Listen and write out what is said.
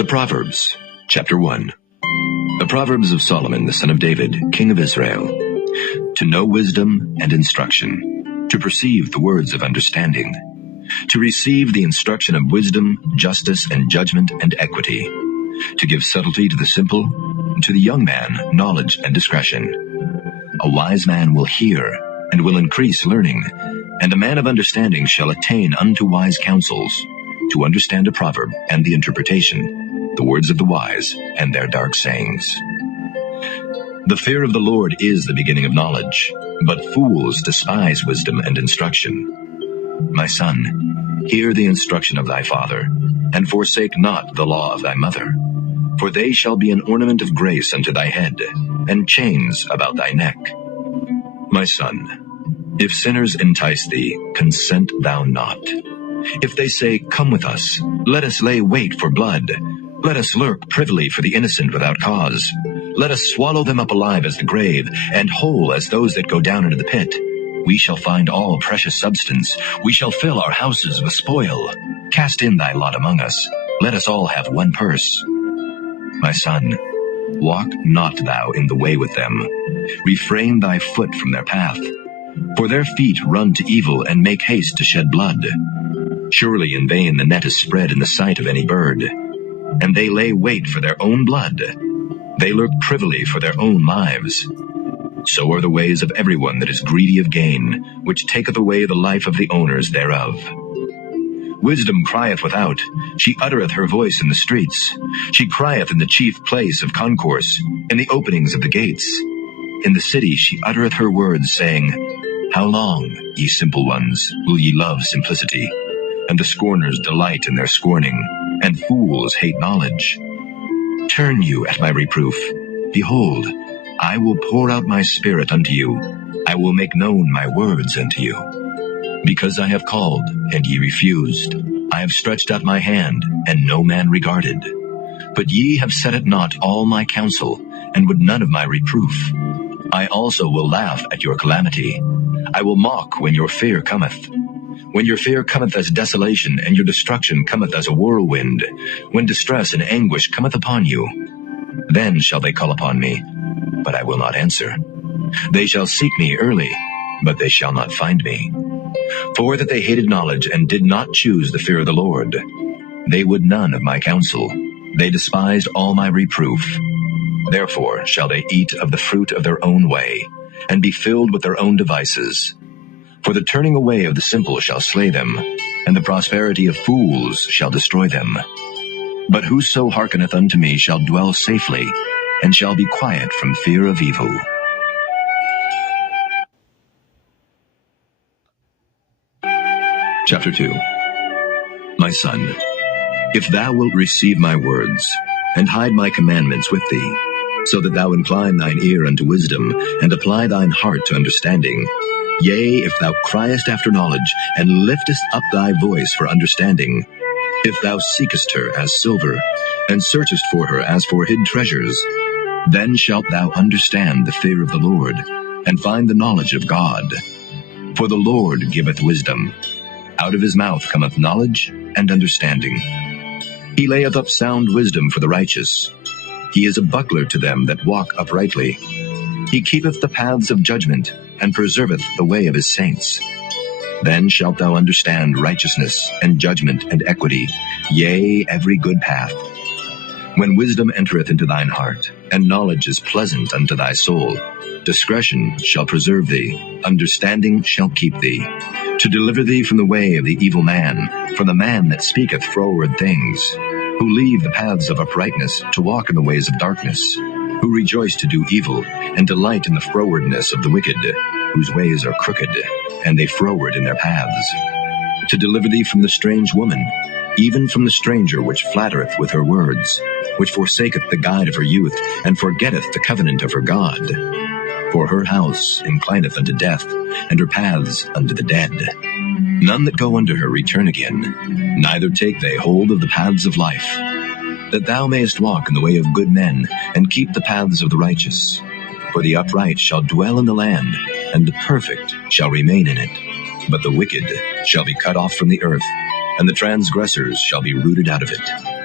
The Proverbs, Chapter 1. The Proverbs of Solomon, the son of David, king of Israel. To know wisdom and instruction, to perceive the words of understanding, to receive the instruction of wisdom, justice, and judgment and equity, to give subtlety to the simple, and to the young man knowledge and discretion. A wise man will hear and will increase learning, and a man of understanding shall attain unto wise counsels, to understand a proverb and the interpretation, the words of the wise and their dark sayings. The fear of the Lord is the beginning of knowledge, but fools despise wisdom and instruction. My son, hear the instruction of thy father, and forsake not the law of thy mother, for they shall be an ornament of grace unto thy head, and chains about thy neck. My son, if sinners entice thee, consent thou not. If they say, Come with us, let us lay wait for blood, let us lurk privily for the innocent without cause, let us swallow them up alive as the grave, and whole as those that go down into the pit. We shall find all precious substance, we shall fill our houses with spoil. Cast in thy lot among us, let us all have one purse. My son, walk not thou in the way with them, refrain thy foot from their path. For their feet run to evil and make haste to shed blood. Surely in vain the net is spread in the sight of any bird, and they lay wait for their own blood. They lurk privily for their own lives. So are the ways of everyone that is greedy of gain, which taketh away the life of the owners thereof. Wisdom crieth without, she uttereth her voice in the streets. She crieth in the chief place of concourse, in the openings of the gates. In the city she uttereth her words, saying, How long, ye simple ones, will ye love simplicity? And the scorners delight in their scorning, and fools hate knowledge. Turn you at my reproof. Behold, I will pour out my spirit unto you. I will make known my words unto you. Because I have called, and ye refused. I have stretched out my hand, and no man regarded. But ye have set at naught all my counsel, and would none of my reproof. I also will laugh at your calamity. I will mock when your fear cometh. When your fear cometh as desolation, and your destruction cometh as a whirlwind, when distress and anguish cometh upon you, then shall they call upon me, but I will not answer. They shall seek me early, but they shall not find me. For that they hated knowledge, and did not choose the fear of the Lord. They would none of my counsel. They despised all my reproof. Therefore shall they eat of the fruit of their own way, and be filled with their own devices. For the turning away of the simple shall slay them, and the prosperity of fools shall destroy them. But whoso hearkeneth unto me shall dwell safely, and shall be quiet from fear of evil. Chapter 2. My son, if thou wilt receive my words, and hide my commandments with thee, so that thou incline thine ear unto wisdom, and apply thine heart to understanding, yea, if thou criest after knowledge, and liftest up thy voice for understanding, if thou seekest her as silver, and searchest for her as for hid treasures, then shalt thou understand the fear of the Lord, and find the knowledge of God. For the Lord giveth wisdom. Out of his mouth cometh knowledge and understanding. He layeth up sound wisdom for the righteous. He is a buckler to them that walk uprightly. He keepeth the paths of judgment, and preserveth the way of his saints. Then shalt thou understand righteousness, and judgment, and equity, yea, every good path. When wisdom entereth into thine heart, and knowledge is pleasant unto thy soul, discretion shall preserve thee, understanding shall keep thee, to deliver thee from the way of the evil man, from the man that speaketh froward things, who leave the paths of uprightness to walk in the ways of darkness, who rejoice to do evil, and delight in the frowardness of the wicked, whose ways are crooked, and they froward in their paths, to deliver thee from the strange woman, even from the stranger which flattereth with her words, which forsaketh the guide of her youth, and forgetteth the covenant of her God. For her house inclineth unto death, and her paths unto the dead. None that go unto her return again, neither take they hold of the paths of life, that thou mayest walk in the way of good men, and keep the paths of the righteous. For the upright shall dwell in the land, and the perfect shall remain in it. But the wicked shall be cut off from the earth, and the transgressors shall be rooted out of it.